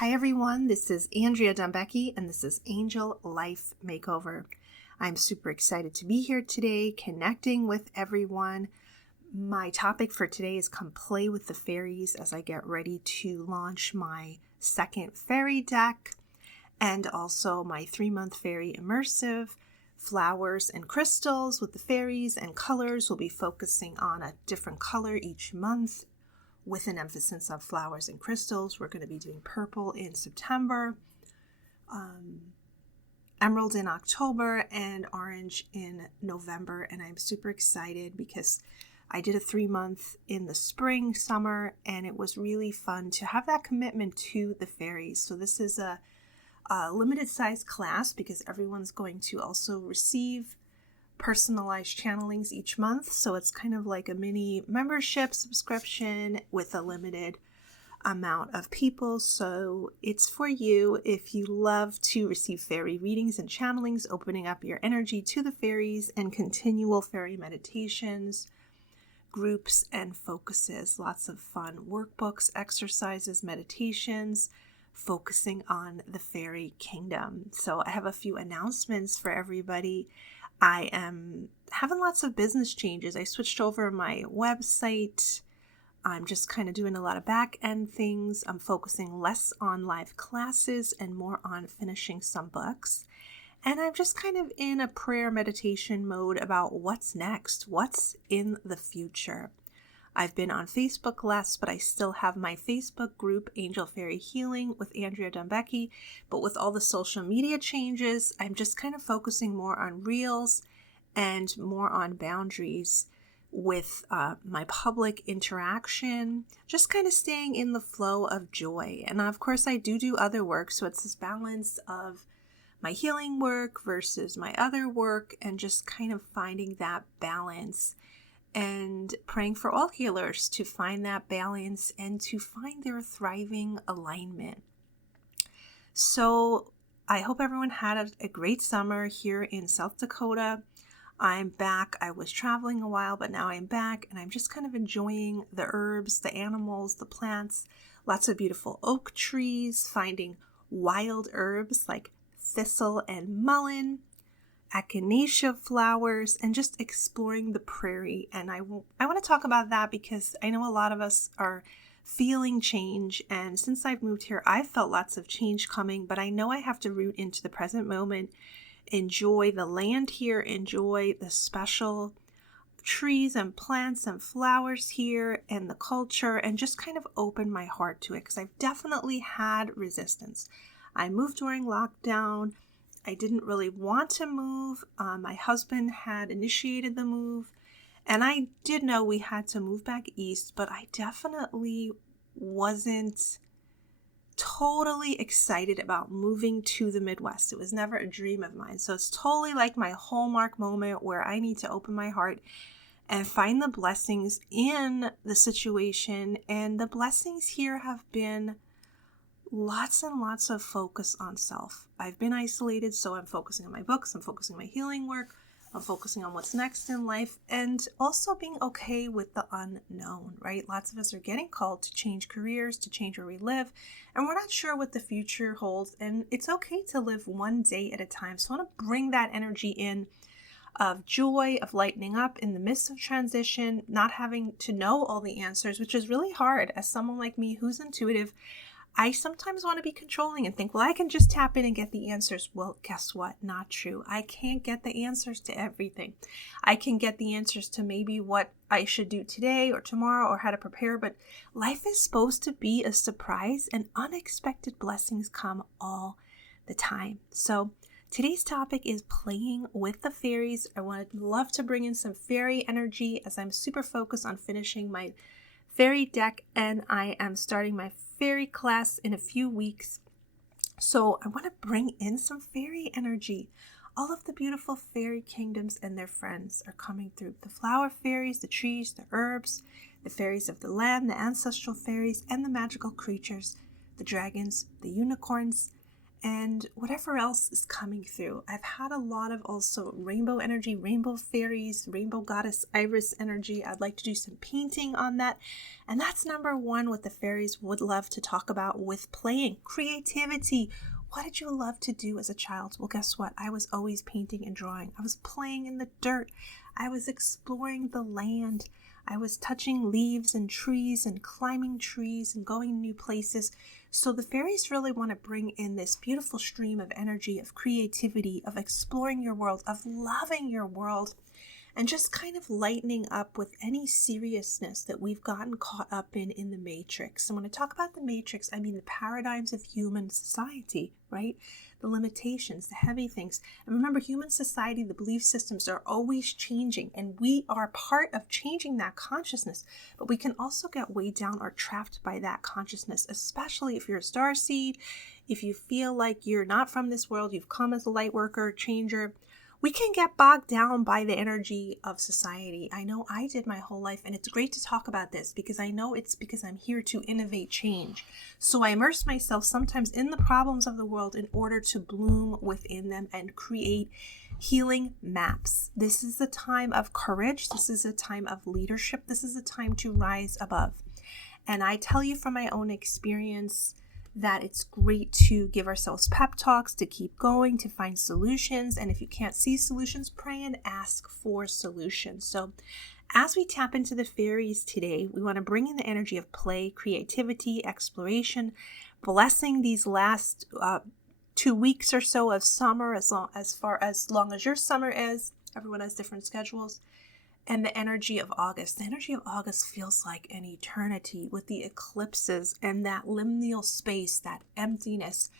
Hi everyone, this is Andrea Dumbecki and this is Angel Life Makeover. I'm super excited to be here today, connecting with everyone. My topic for today is come play with the fairies as I get ready to launch my second fairy deck and also my 3-month fairy immersive. Flowers and crystals with the fairies and colors. We'll be focusing on a different color each month with an emphasis on flowers and crystals. We're going to be doing purple in September, emerald in October, and orange in November. And I'm super excited because I did a 3-month in the spring, summer, and it was really fun to have that commitment to the fairies. So this is a limited size class because everyone's going to also receive personalized channelings each month. So it's kind of like a mini membership subscription with a limited amount of people. So it's for you if you love to receive fairy readings and channelings, opening up your energy to the fairies and continual fairy meditations, groups and focuses, lots of fun workbooks, exercises, meditations, focusing on the fairy kingdom. So I have a few announcements for everybody. I am having lots of business changes. I switched over my website. I'm just kind of doing a lot of back end things. I'm focusing less on live classes and more on finishing some books. And I'm just kind of in a prayer meditation mode about what's next, what's in the future. I've been on Facebook less, but I still have my Facebook group, Angel Fairy Healing with Andrea Dumbecki. But with all the social media changes, I'm just kind of focusing more on reels and more on boundaries with my public interaction, just kind of staying in the flow of joy. And of course, I do other work. So it's this balance of my healing work versus my other work and just kind of finding that balance. And praying for all healers to find that balance and to find their thriving alignment. So I hope everyone had a great summer here in South Dakota. I'm back. I was traveling a while, but now I'm back and I'm just kind of enjoying the herbs, the animals, the plants, lots of beautiful oak trees, finding wild herbs like thistle and mullein, echinacea flowers, and just exploring the prairie. And I want to talk about that because I know a lot of us are feeling change. And since I've moved here, I've felt lots of change coming, but I know I have to root into the present moment, enjoy the land here, enjoy the special trees and plants and flowers here and the culture, and just kind of open my heart to it because I've definitely had resistance. I moved during lockdown. I didn't really want to move. My husband had initiated the move, and I did know we had to move back east, but I definitely wasn't totally excited about moving to the Midwest. It was never a dream of mine. So it's totally like my hallmark moment where I need to open my heart and find the blessings in the situation. And the blessings here have been lots and lots of focus on self. I've been isolated, so I'm focusing on my books, I'm focusing on my healing work, I'm focusing on what's next in life, and also being okay with the unknown, right? Lots of us are getting called to change careers, to change where we live, and we're not sure what the future holds, and it's okay to live one day at a time. So I want to bring that energy in of joy, of lightening up in the midst of transition, not having to know all the answers, which is really hard. As someone like me who's intuitive, I sometimes want to be controlling and think, well, I can just tap in and get the answers. Well, guess what? Not true. I can't get the answers to everything. I can get the answers to maybe what I should do today or tomorrow or how to prepare, but life is supposed to be a surprise and unexpected blessings come all the time. So today's topic is playing with the fairies. I would love to bring in some fairy energy as I'm super focused on finishing my fairy deck, and I am starting my fairy class in a few weeks. So I want to bring in some fairy energy. All of the beautiful fairy kingdoms and their friends are coming through. The flower fairies, the trees, the herbs, the fairies of the land, the ancestral fairies, and the magical creatures, the dragons, the unicorns, and whatever else is coming through. I've had a lot of also rainbow energy, rainbow fairies, rainbow goddess iris energy. I'd like to do some painting on that. And that's number one, what the fairies would love to talk about with playing. Creativity. What did you love to do as a child? Well, guess what? I was always painting and drawing. I was playing in the dirt. I was exploring the land. I was touching leaves and trees and climbing trees and going new places. So the fairies really want to bring in this beautiful stream of energy, of creativity, of exploring your world, of loving your world, and just kind of lightening up with any seriousness that we've gotten caught up in the matrix. And when I talk about the matrix, I mean the paradigms of human society, right? The limitations, the heavy things. And remember, human society, the belief systems are always changing, and we are part of changing that consciousness. But we can also get weighed down or trapped by that consciousness, especially if you're a starseed, if you feel like you're not from this world, you've come as a light worker, changer. We can get bogged down by the energy of society. I know I did my whole life, and it's great to talk about this because I know it's because I'm here to innovate change. So I immerse myself sometimes in the problems of the world in order to bloom within them and create healing maps. This is a time of courage. This is a time of leadership. This is a time to rise above. And I tell you from my own experience that it's great to give ourselves pep talks, to keep going, to find solutions. And if you can't see solutions, pray and ask for solutions. So as we tap into the fairies today, we want to bring in the energy of play, creativity, exploration, blessing these last 2 weeks or so of summer, as long as your summer is. Everyone has different schedules. And the energy of August. The energy of August feels like an eternity with the eclipses and that liminal space, that emptiness,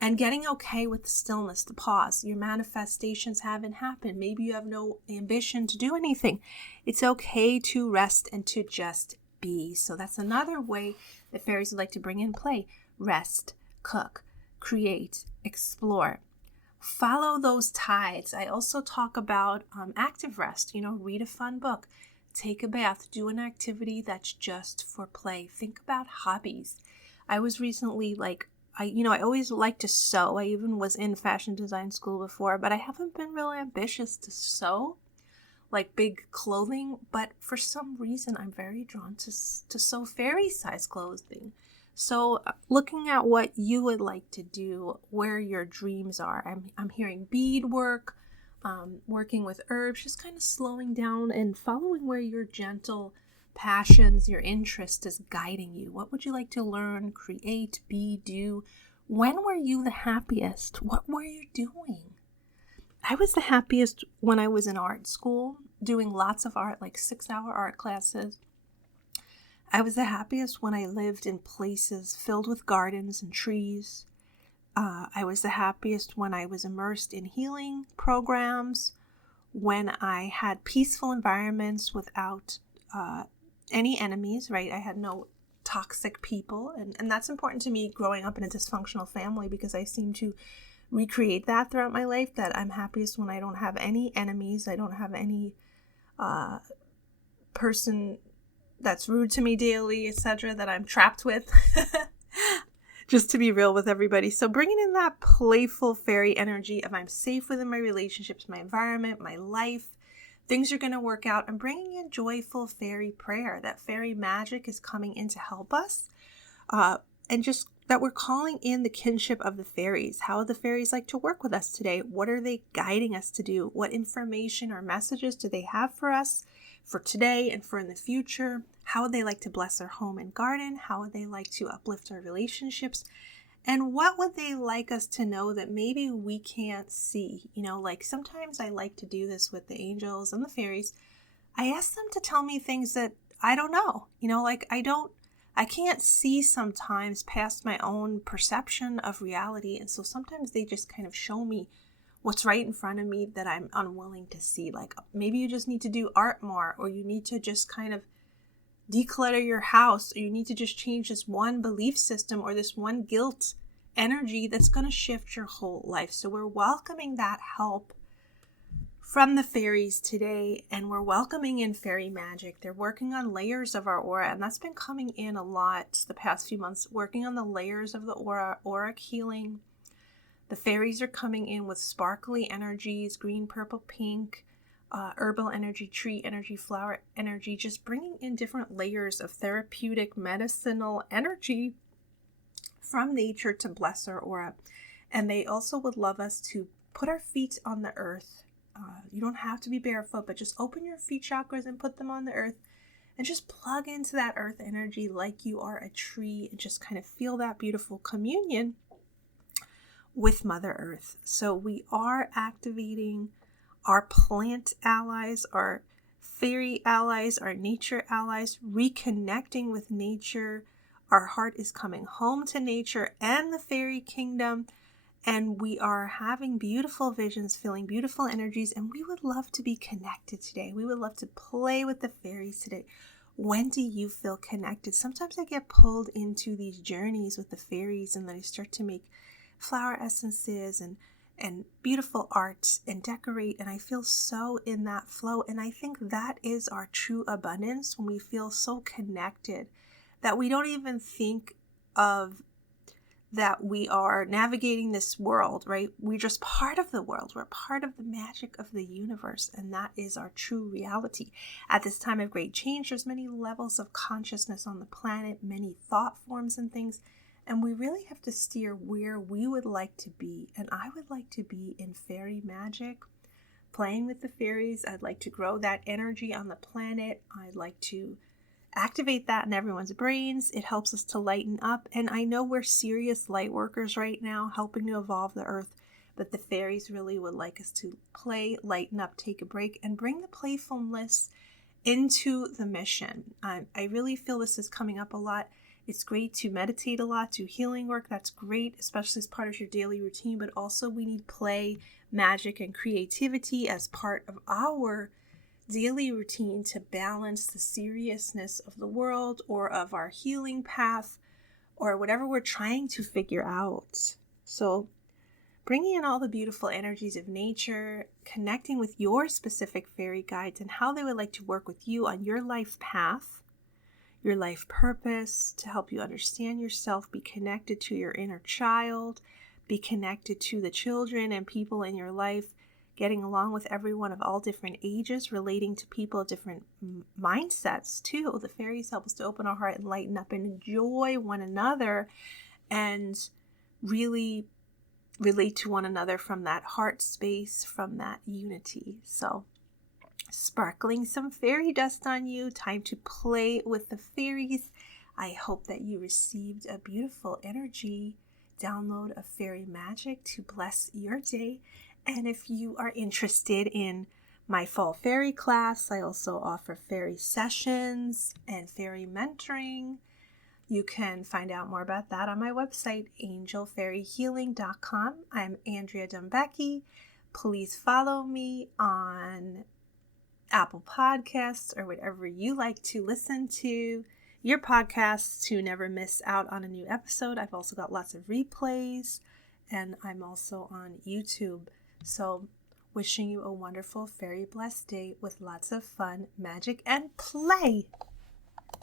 and getting okay with the stillness, the pause. Your manifestations haven't happened. Maybe you have no ambition to do anything. It's okay to rest and to just be. So that's another way the fairies would like to bring in play. Rest, cook, create, explore. Follow those tides. I also talk about active rest. Read a fun book, take a bath, do an activity that's just for play. Think about hobbies. I was recently I always like to sew. I even was in fashion design school before, but I haven't been really ambitious to sew like big clothing. But for some reason, I'm very drawn to sew fairy size clothing. So looking at what you would like to do, where your dreams are. I'm hearing beadwork, working with herbs, just kind of slowing down and following where your gentle passions, your interest is guiding you. What would you like to learn, create, be, do? When were you the happiest? What were you doing? I was the happiest when I was in art school, doing lots of art, like 6-hour art classes. I was the happiest when I lived in places filled with gardens and trees. I was the happiest when I was immersed in healing programs, when I had peaceful environments without any enemies, right? I had no toxic people. And that's important to me growing up in a dysfunctional family, because I seem to recreate that throughout my life, that I'm happiest when I don't have any enemies. I don't have any person that's rude to me daily, etc., that I'm trapped with. Just to be real with everybody. So bringing in that playful fairy energy of I'm safe within my relationships, my environment, my life. Things are going to work out. And bringing in joyful fairy prayer. That fairy magic is coming in to help us. And just that we're calling in the kinship of the fairies. How would the fairies like to work with us today? What are they guiding us to do? What information or messages do they have for us for today and for in the future? How would they like to bless our home and garden? How would they like to uplift our relationships? And what would they like us to know that maybe we can't see? Like sometimes I like to do this with the angels and the fairies. I ask them to tell me things that I don't know. I can't see sometimes past my own perception of reality. And so sometimes they just kind of show me what's right in front of me that I'm unwilling to see. Like maybe you just need to do art more, or you need to just kind of declutter your house, or you need to just change this one belief system or this one guilt energy that's going to shift your whole life. So we're welcoming that help from the fairies today, and we're welcoming in fairy magic. They're working on layers of our aura, and that's been coming in a lot the past few months, working on the layers of the aura, auric healing, The fairies are coming in with sparkly energies, green, purple, pink, herbal energy, tree energy, flower energy, just bringing in different layers of therapeutic, medicinal energy from nature to bless our aura. And they also would love us to put our feet on the earth. You don't have to be barefoot, but just open your feet chakras and put them on the earth and just plug into that earth energy like you are a tree and just kind of feel that beautiful communion with Mother Earth. So we are activating our plant allies, our fairy allies, our nature allies, reconnecting with nature. Our heart is coming home to nature and the fairy kingdom. And we are having beautiful visions, feeling beautiful energies, and we would love to be connected today. We would love to play with the fairies today. When do you feel connected? Sometimes I get pulled into these journeys with the fairies, and then I start to make flower essences and beautiful art and decorate, and I feel so in that flow. And I think that is our true abundance, when we feel so connected that we don't even think of that we are navigating this world, right? We're just part of the world. We're part of the magic of the universe, and that is our true reality. At this time of great change, there's many levels of consciousness on the planet, many thought forms and things, and we really have to steer where we would like to be. And I would like to be in fairy magic, playing with the fairies. I'd like to grow that energy on the planet. I'd like to activate that in everyone's brains. It helps us to lighten up. And I know we're serious light workers right now, helping to evolve the earth, but the fairies really would like us to play, lighten up, take a break, and bring the playfulness into the mission. I really feel this is coming up a lot. It's great to meditate a lot, do healing work. That's great, especially as part of your daily routine, but also we need play, magic, and creativity as part of our daily routine to balance the seriousness of the world or of our healing path or whatever we're trying to figure out. So bringing in all the beautiful energies of nature, connecting with your specific fairy guides and how they would like to work with you on your life path, your life purpose, to help you understand yourself, be connected to your inner child, be connected to the children and people in your life, getting along with everyone of all different ages, relating to people of different mindsets too. The fairies help us to open our heart and lighten up and enjoy one another and really relate to one another from that heart space, from that unity. So sparkling some fairy dust on you, time to play with the fairies. I hope that you received a beautiful energy download of fairy magic to bless your day. And if you are interested in my fall fairy class, I also offer fairy sessions and fairy mentoring. You can find out more about that on my website, angelfairyhealing.com. I'm Andrea Dumbecki. Please follow me on Apple Podcasts or whatever you like to listen to your podcasts to never miss out on a new episode. I've also got lots of replays, and I'm also on YouTube. So wishing you a wonderful, fairy blessed day with lots of fun, magic, and play.